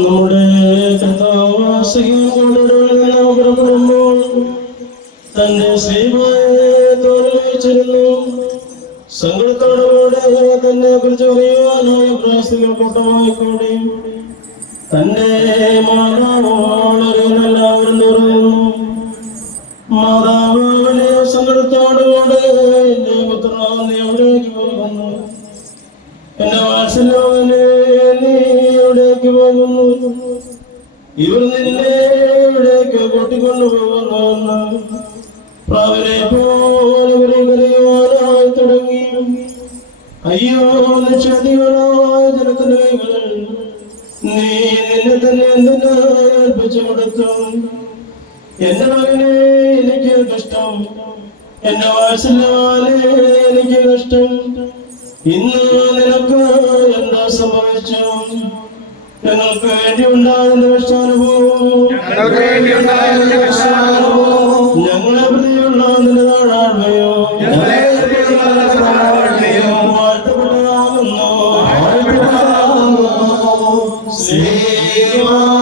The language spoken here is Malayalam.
നമ്മുടെ കഥാവാസികളുമ്പോൾ തന്റെ തോൽപ്പിച്ചിരുന്നു സങ്കടത്തോടുകൂടെ തന്നെ കുറിച്ച് കൂട്ടമായി കൂടി തന്റെ മാതാവോളറിയുന്ന എല്ലാവരും തുറന്നു മാതാവ് വലിയ സങ്കടത്തോടുകൂടെ എന്റെ പുത്ര നീ എവിടേക്ക് പോകുന്നു. എന്റെ വാത്സല്യവനെ നീ എവിടേക്ക് പോകുന്നു. ഇവർ നിന്നെ എവിടേക്ക് കൂട്ടിക്കൊണ്ടുപോകുന്നു. പ്രാവിനെ പോലെ ഇവരെ കരയുവാനായി തുടങ്ങി. അയ്യോ നിക്ഷേധികളായ ജനത്തിന്റെ കൈകളിൽ നീ നിന്നെ തന്നെ എന്തിനായി ഏൽപ്പിച്ചു കൊടുത്തു എന്റെ മകനെ എനിക്ക് കഷ്ടം. എന്റെ വാത്സല്യവാനെ എനിക്ക് കഷ്ടം. ഇന്ന് നിനക്ക് എന്താ സംഭവിച്ചു? ഞങ്ങൾക്ക് വേണ്ടി ഉണ്ടാകുന്ന കഷ്ടാനുഭവം ഞങ്ങളെ പ്രതിയുള്ള Simon.